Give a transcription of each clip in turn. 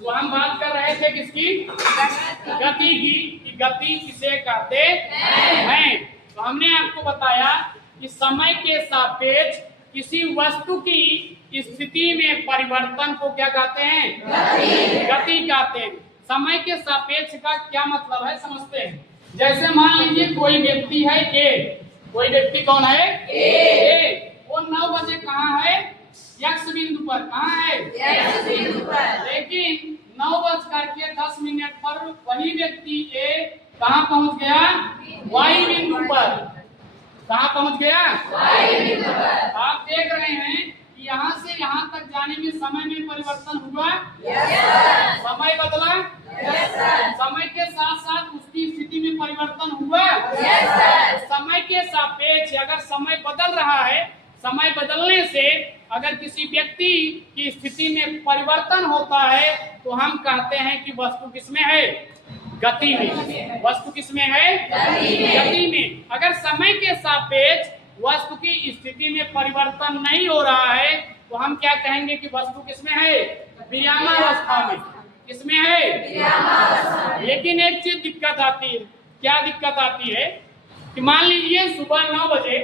तो हम बात कर रहे थे किसकी? गति की, कि गति किसे कहते हैं। तो हमने आपको बताया कि समय के सापेक्ष किसी वस्तु की स्थिति में परिवर्तन को क्या कहते हैं? गति कहते हैं। समय के सापेक्ष का क्या मतलब है समझते हैं। जैसे मान लीजिए कोई व्यक्ति है ए, कोई व्यक्ति कौन है? ए। वो 9 बजे कहाँ है? एक्स बिंदु पर। कहाँ है? एक्स बिंदु पर। लेकिन 9:10 पर वही व्यक्ति ए कहाँ पहुंच गया? वाई बिंदु पर। कहाँ पहुंच गया? वाई बिंदु पर। आप देख रहे हैं कि यहाँ से यहाँ तक जाने में समय में परिवर्तन हुआ? यस। समय बदला? यस। समय के साथ साथ उसकी स्थिति में परिवर्तन हुआ? यस। समय के सापेक्ष अगर समय बदल रहा है, समय बदलने से अगर किसी व्यक्ति की स्थिति में परिवर्तन होता है तो हम कहते हैं कि वस्तु किसमें है? गति में। वस्तु किसमें है? गति में। अगर समय के सापेक्ष वस्तु की स्थिति में परिवर्तन नहीं हो रहा है तो हम क्या कहेंगे कि वस्तु किसमें है? विरामावस्था में। किसमें है? लेकिन एक चीज दिक्कत आती है। क्या दिक्कत आती है कि मान लीजिए सुबह 9 बजे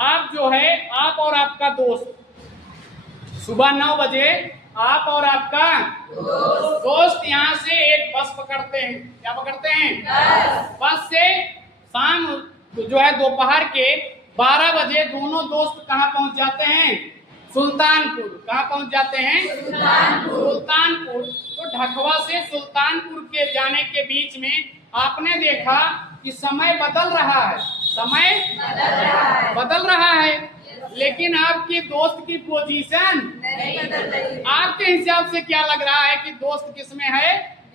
आप जो है, आप और आपका दोस्त, सुबह 9 बजे आप और आपका दोस्त यहाँ से एक बस पकड़ते हैं। क्या पकड़ते हैं? बस से शाम जो है दोपहर के 12 बजे दोनों दोस्त कहाँ पहुँच जाते हैं? सुल्तानपुर। कहाँ पहुँच जाते हैं? सुल्तानपुर। तो ढकवा से सुल्तानपुर के जाने के बीच में आपने देखा कि समय बदल रहा है। समय बदल रहा है, लेकिन आपके दोस्त की पोजीशन नहीं बदल रही। आपके हिसाब से क्या लग रहा है कि दोस्त किसमें है?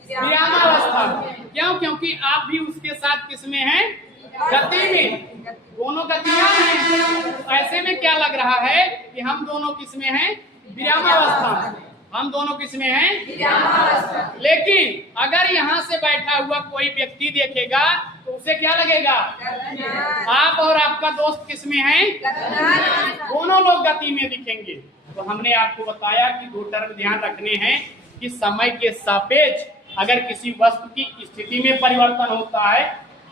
विरामावस्था। क्यों? क्योंकि आप भी उसके साथ किसमें हैं? गति में। दोनों गतियां हैं। ऐसे में क्या लग रहा है कि हम दोनों किसमें हैं? विरामावस्था। हम दोनों किसमें हैं? विरामावस्था। लेकिन अगर यहाँ से बैठा हुआ कोई व्यक्ति देखेगा तो उसे क्या लगेगा? आप और आपका दोस्त किसमें हैं? दोनों लोग गति में दिखेंगे। तो हमने आपको बताया कि 2 टर्म ध्यान रखने हैं कि समय के सापेक्ष अगर किसी वस्तु की स्थिति में परिवर्तन होता है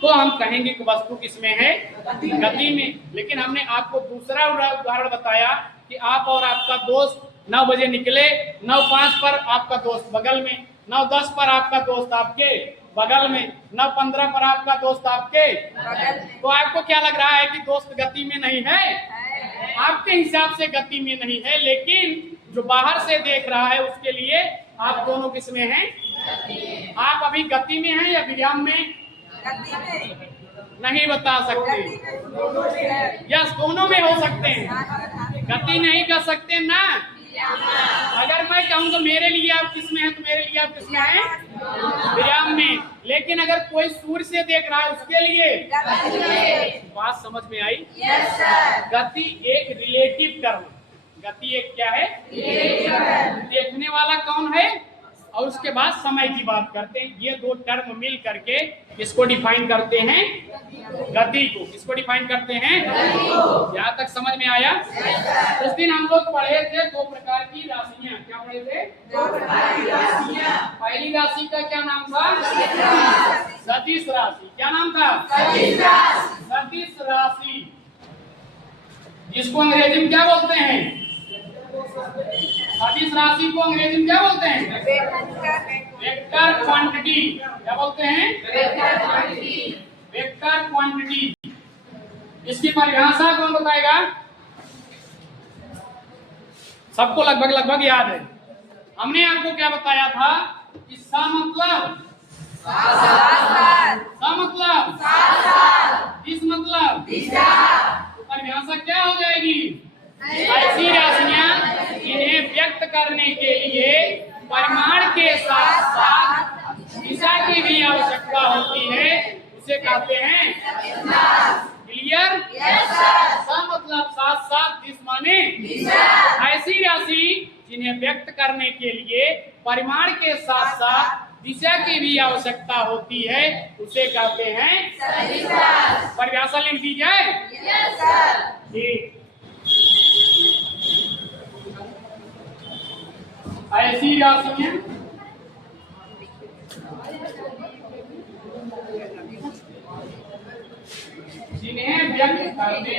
तो हम कहेंगे कि वस्तु किसमें है? गति में। लेकिन हमने आपको दूसरा उदाहरण बताया कि आप और आपका दोस्त 9 बजे निकले, 9:05 पर आपका दोस्त बगल में, 9:10 पर आपका दोस्त आपके बगल में, 9:15 पर आपका दोस्त आपके बगल में। तो आपको क्या लग रहा है कि दोस्त गति में नहीं है? आपके हिसाब से गति में नहीं है, लेकिन जो बाहर से देख रहा है उसके लिए आप दोनों किसमें हैं? आप अभी गति में हैं या विराम में? नहीं बता सकते। यस, दोनों में हो सकते हैं। गति नहीं कर सकते ना। अगर मैं कहूँ तो मेरे लिए आप किसमें हैं, तो मेरे लिए आप किसमें हैं? विराम में। लेकिन अगर कोई सूर्य से देख रहा है उसके लिए बात समझ में आई? Yes sir. गति एक रिलेटिव टर्म। गति एक क्या है? देखने वाला कौन है और उसके बाद समय की बात करते हैं। ये 2 टर्म मिल करके इसको डिफाइन करते हैं, गति को। किसको डिफाइन करते हैं? यहाँ तक समझ में आया? उस दिन हम लोग पढ़े थे 2 प्रकार की राशियां। क्या पढ़े थे? 2 प्रकार की राशियां। पहली राशि का क्या नाम था? सदिश राशि। क्या नाम था? सदिश राशि, जिसको अंग्रेजी में क्या बोलते हैं? सदिश राशि को अंग्रेजी में क्या बोलते हैं? Vector quantity. क्या बोलते हैं? Vector quantity. इसकी परिभाषा कौन बताएगा? सबको लगभग याद है। हमने आपको क्या बताया था कि सा मतलब इस मतलब परिभाषा क्या हो जाएगी? ऐसी राशियां जिन्हें व्यक्त करने के लिए परिमाण के साथ साथ दिशा की भी आवश्यकता होती है, उसे कहते हैं। क्लियर? सा मतलब साथ साथ दिस माने ऐसी राशि जिन्हें व्यक्त करने के लिए परिमाण के साथ साथ दिशा की भी आवश्यकता होती है, उसे कहते हैं। परिभाषा लिख दी जाए? ठीक। ऐसी राशियां जिन्हें व्यक्त करने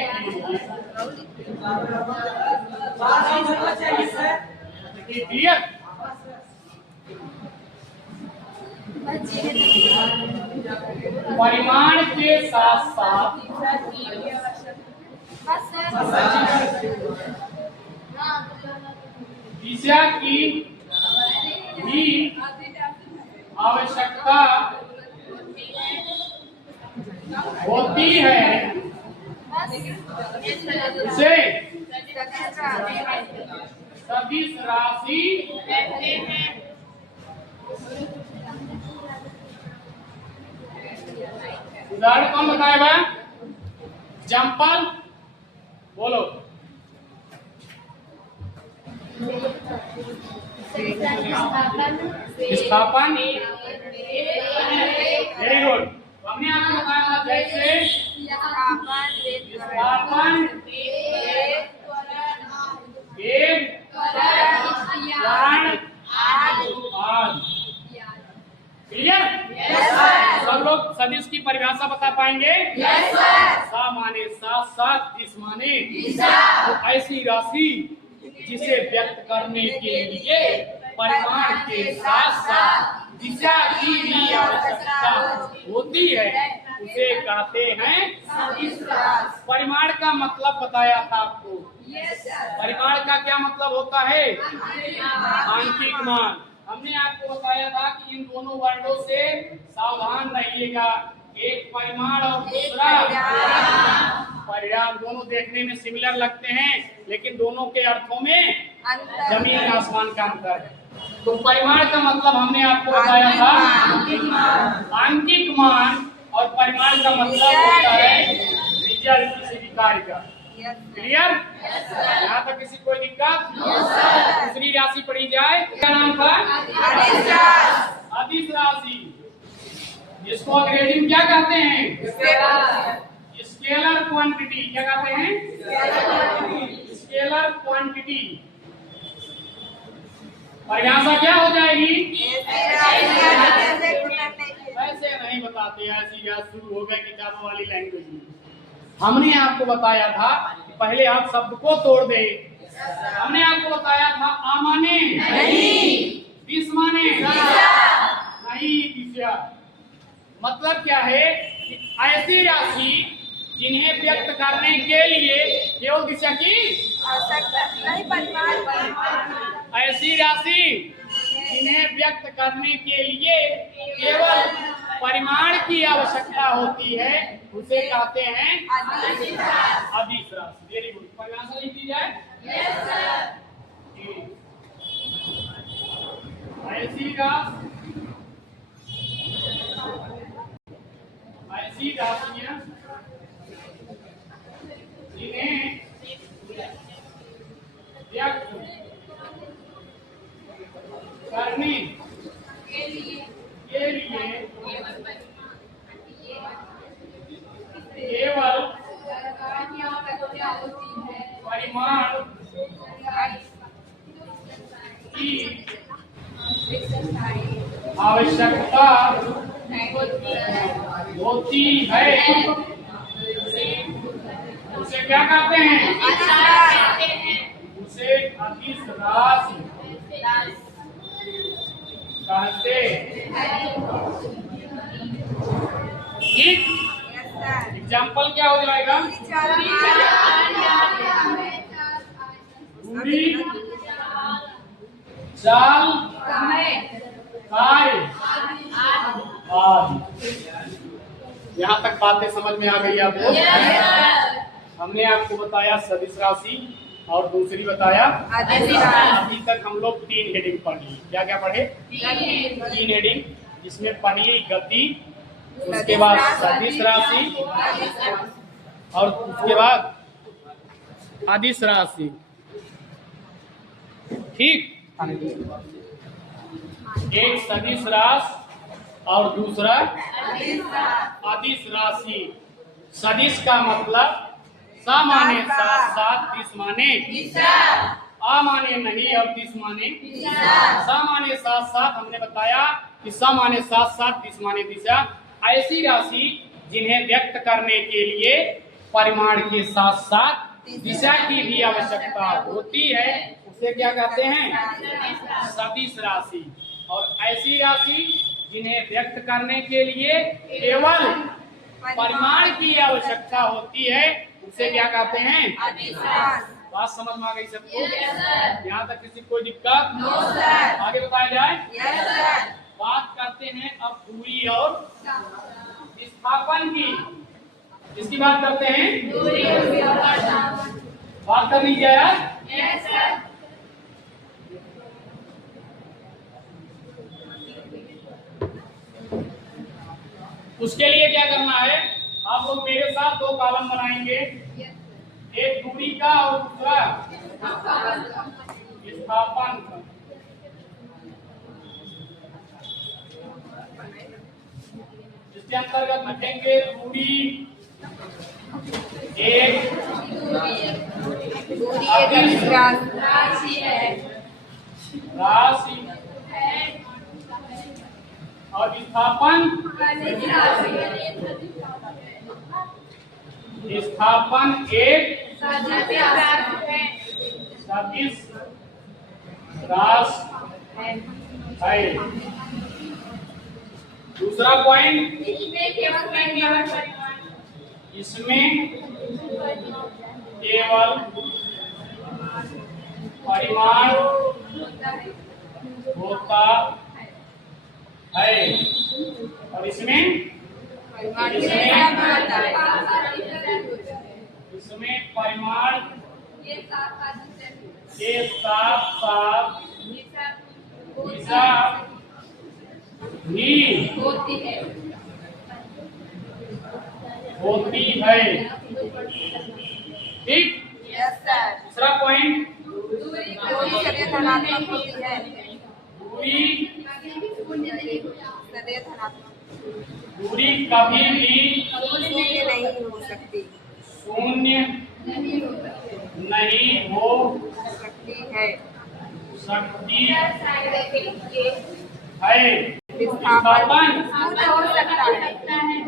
के लिए परिमाण के साथ साथ दिशा की भी आवश्यकता होती है, उसे सदिश राशि कहते हैं। उदाहरण कौन बताएगा? एग्जाम्पल बोलो। स्थापन, वेरी गुड। हमने आपको बताया था जैसे स्थापन, एक त्वरण, आदि। क्लियर? सब लोग सदिश की परिभाषा बता पाएंगे? सा माने साथ साथ, दिस माने तो ऐसी राशि जिसे व्यक्त करने के लिए परिमाण के साथ साथ दिशा की भी आवश्यकता होती है, उसे कहते हैं सदिश राशि। परिमाण का मतलब बताया था आपको। परिमाण का क्या मतलब होता है? आंकिक मान। हमने आपको बताया था कि इन दोनों वर्णों से सावधान रहिएगा, एक परिमाण और दूसरा परिणाम। दोनों देखने में सिमिलर लगते हैं, लेकिन दोनों के अर्थों में जमीन आसमान का अंतर है। तो परिमाण का मतलब हमने आपको बताया था आंकिक मान, और परिमाण का मतलब होता है रिजल्ट किसी भी कार्य का। क्लियर? यहाँ तक किसी कोई दिक्कत? दूसरी राशि पढ़ी जाए। क्या नाम था? अदिश राशि, जिसको अंग्रेजी में क्या कहते हैं? Scalar quantity. क्या कहते हैं? Scalar quantity. परिभाषा क्या हो जाएगी? ऐसे नहीं बताते, ऐसी या शुरू हो गए किताबों वाली लैंग्वेज में। हमने आपको बताया था कि पहले आप शब्द को तोड़ दे। हमने आपको बताया था आ माने नहीं, दिस माने नहीं, दिशा। मतलब क्या है कि ऐसी राशि जिन्हें व्यक्त करने के लिए केवल दिशा की ऐसी राशि जिन्हें व्यक्त करने के लिए केवल परिमाण की आवश्यकता होती है, उसे कहते हैं अदिश राशि। Very good. परिभाषा लिख दी जाए। ऐसी राशियां जिन्हें व्यक्त करने के लिए केवल परिमाण की आवश्यकता होती है, उसे क्या कहते हैं? उसे अदिश राशि कहते। ठीक। एग्जाम्पल क्या हो जाएगा? दूरी, चाल, कार्य आदि। यहाँ तक बातें समझ में आ गई आपको? हमने आपको बताया सदिश राशि और दूसरी बताया अभी तक हम लोग 3 हेडिंग पढ़ ली। क्या क्या पढ़े? 3 हेडिंग, जिसमें पढ़ी गति, उसके बाद सदिश राशि और उसके बाद अदिश राशि। ठीक। एक सदिश राशि और दूसरा अदिश राशि। सदिश का मतलब सा माने साथ साथ, दिश माने आ माने नहीं और दिस माने सा माने साथ साथ। हमने बताया कि सा माने साथ साथ, दिस माने दिशा। ऐसी राशि जिन्हें व्यक्त करने के लिए परिमाण के साथ साथ दिशा की भी आवश्यकता होती है, उसे क्या कहते हैं? सदिश राशि। और ऐसी राशि जिन्हें व्यक्त करने के लिए केवल परिमाण की आवश्यकता होती है, उसे क्या कहते हैं? बात समझ में आ गई सबको? यहाँ तक किसी कोई दिक्कत? आगे बताया जाए। बात करते हैं अब दूरी और विस्थापन की। इसकी बात करते हैं, बात कर लीजिए यार। उसके लिए क्या करना है, आप लोग मेरे साथ दो कॉलम बनाएंगे, एक दूरी का और दूसरा विस्थापन का। इसके अंतर्गत लिखेंगे दूरी एक राशि और विस्थापन एक सदिश राशि है। दूसरा पॉइंट, इसमें केवल परिमाण होता है और इसमें परिमाण के साथ साथ दिशा भी होती है। ठीक? दूसरा पॉइंट, दूरी कभी भी शून्य नहीं हो सकती, शून्य नहीं हो सकती है। विस्थापन हो सकता है,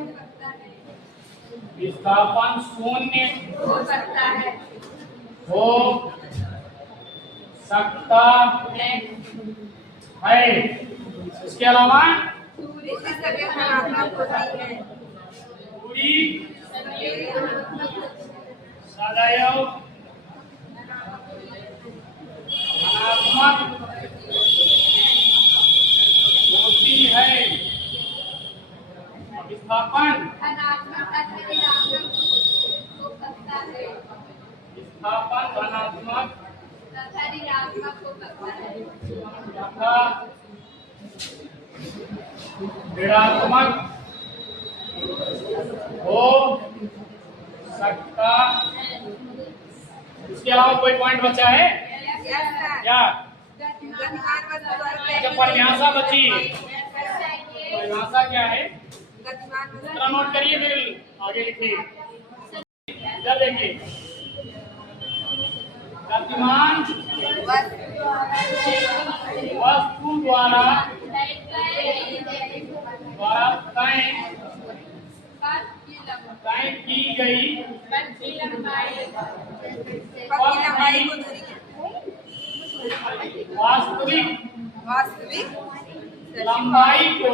विस्थापन शून्य हो सकता है, हो सकता है। इसके अलावा दूरी धनात्मक होती है, दूरी सदैव धनात्मक होती है। विस्थापन विस्थापन धनात्मक तथा ऋणात्मक हो सकता। इसके अलावा कोई पॉइंट बचा है क्या? जब परिभाषा बची, परिभाषा क्या है जरा नोट करिए, फिर आगे लिखिए। इधर देखिए, गतिमान वस्तु द्वारा तय की गई वास्तविक लंबाई को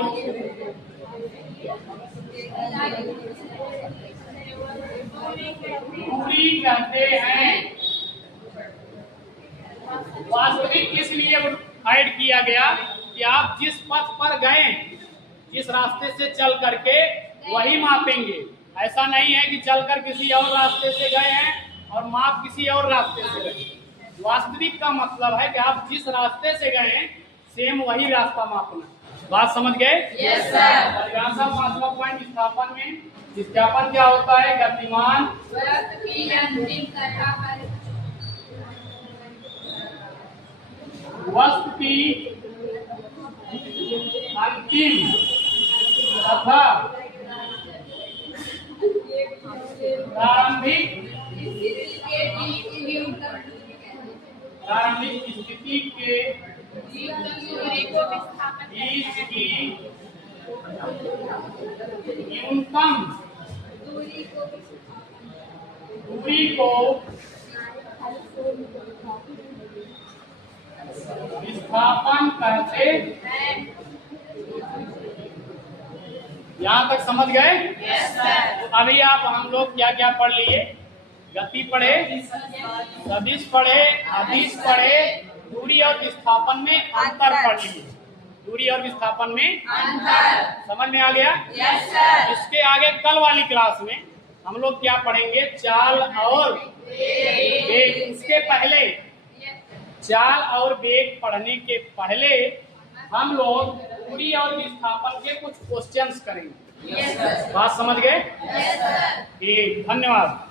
दूरी कहते हैं। वास्तविक इसलिए ऐड किया गया कि आप जिस पथ पर गए, जिस रास्ते से चल करके वही मापेंगे। ऐसा नहीं है कि चलकर किसी और रास्ते से गए हैं और माप किसी और रास्ते से गए। वास्तविक का मतलब है कि आप जिस रास्ते से गए हैं सेम वही रास्ता मापना। बात समझ गए? Yes sir. परिभाषा 5वां पॉइंट, विस्थापन में विस्थापन क्या होता है? गतिमान वस्तु की अंतिम तथा प्रारंभिक प्रारंभिक स्थिति के दूरी को विस्थापन बीच कहते की हैं। न्यूनतम दूरी को दूरी को विस्थापन कहते हैं। यहाँ तक समझ गए? Yes sir. तो अभी आप हम लोग क्या क्या पढ़ लिए? गति पढ़े, सदिश पढ़े, अदिश पढ़े, दूरी और विस्थापन में अंतर पढ़ लिए। दूरी और विस्थापन में अंतर। समझ में आ गया? Yes sir. इसके आगे कल वाली क्लास में हम लोग क्या पढ़ेंगे? चाल और वेग। इसके पहले चाल और वेग पढ़ने के पहले हम लोग दूरी और विस्थापन के कुछ क्वेश्चंस करेंगे। Yes sir. बात समझ गए? Yes sir. ठीक, धन्यवाद।